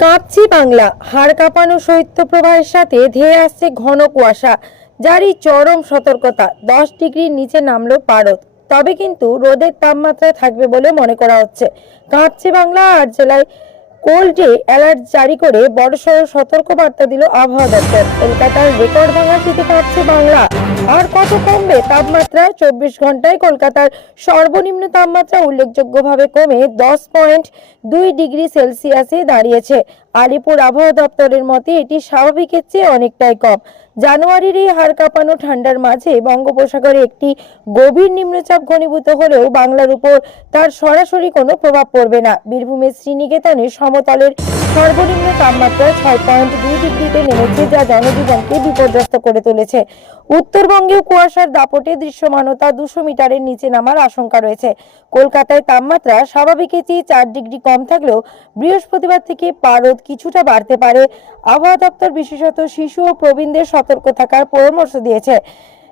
কাঁপছি বাংলা। হাড় কাঁপানো শৈত্য প্রবাহের সাথে ধেয়ে আসছে ঘন কুয়াশা, যারই চরম সতর্কতা। দশ ডিগ্রির নিচে নামলো পারদ। তবে কিন্তু রোদের তাপমাত্রা থাকবে বলে মনে করা হচ্ছে। কাঁপছি বাংলা, আর জেলায় কোল্ড অ্যালার্ট জারি করে বড়সড় সতর্ক বার্তা দিল আবহাওয়া দপ্তর। কলকাতার রেকর্ড ভাঙা শীতে কাটছে বাংলা। আর কত কমবে তাপমাত্রা? চব্বিশ ঘন্টায় কলকাতার সর্বনিম্ন তাপমাত্রা উল্লেখযোগ্যভাবে কমে দশ পয়েন্ট দুই ডিগ্রি সেলসিয়াসে দাঁড়িয়েছে। আলিপুর আবহাওয়া দপ্তরের মতে, এটি স্বাভাবিকের চেয়ে অনেকটাই কম। জানুয়ারির এই হাড় কাঁপানো ঠান্ডার মাঝে বঙ্গোপসাগরে একটি গভীর নিম্নচাপ ঘনীভূত হলেও বাংলার উপর তার সরাসরি কোনো প্রভাব পড়বে না। বীরভূমের শ্রীনিকেতনে সমতলের সর্বনিম্ন তাপমাত্রা ছয় পয়েন্ট দুই ডিগ্রিতে নেমেছে, যা জনজীবনকে বিপর্যস্ত করে তুলেছে। উত্তরবঙ্গেও কুয়াশার দাপটে দৃশ্যমানতা দুশো মিটারের নিচে নামার আশঙ্কা রয়েছে। কলকাতায় তাপমাত্রা স্বাভাবিকের চেয়ে চার ডিগ্রি কম থাকলেও বৃহস্পতিবার থেকে পারদ কিছুটা বাড়তে পারে। আবহাওয়া দপ্তর বিশেষত শিশু ও প্রবীণদের সতর্ক থাকার পরামর্শ দিয়েছে।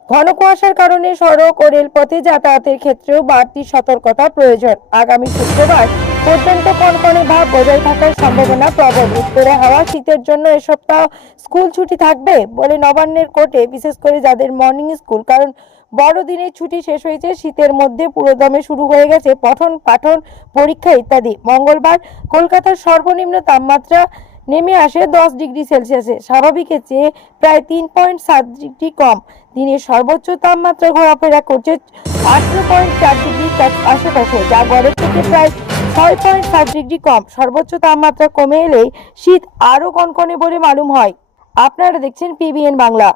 ঘন কুয়াশার কারণে সড়ক ও রেলপথে যাতায়াতের ক্ষেত্রেও বাড়তি সতর্কতা প্রয়োজন। আগামী শুক্রবার পর্যন্ত কনকনে ভাব বজায় থাকার সম্ভাবনা প্রবল। উত্তরে হাওয়া, শীতের জন্য এ সপ্তাহ স্কুল ছুটি থাকবে বলে নবান্নের কোর্টে, বিশেষ করে যাদের মর্নিং স্কুল, কারণ বড়দিনের ছুটি শেষ হয়েছে, শীতের মধ্যে পুরোদমে শুরু হয়ে গেছে পঠন পাঠন পরীক্ষা ইত্যাদি। মঙ্গলবার কলকাতার সর্বনিম্ন তাপমাত্রা নেমে আসে দশ ডিগ্রি সেলসিয়াসে। স্বাভাবিকের চেয়ে প্রায় তিন পয়েন্ট সাত ডিগ্রি কম। দিনের সর্বোচ্চ তাপমাত্রা ঘোরাফেরা করছে আঠেরো পয়েন্ট চার ডিগ্রি আশেপাশে, যা গড়ের থেকে প্রায় ছয় পয়েন্ট সাত ডিগ্রি কম। সর্বোচ্চ তাপমাত্রা কমে এলেই শীত আরও কনকনে বলে মালুম হয়। আপনারা দেখছেন পিবিএন বাংলা।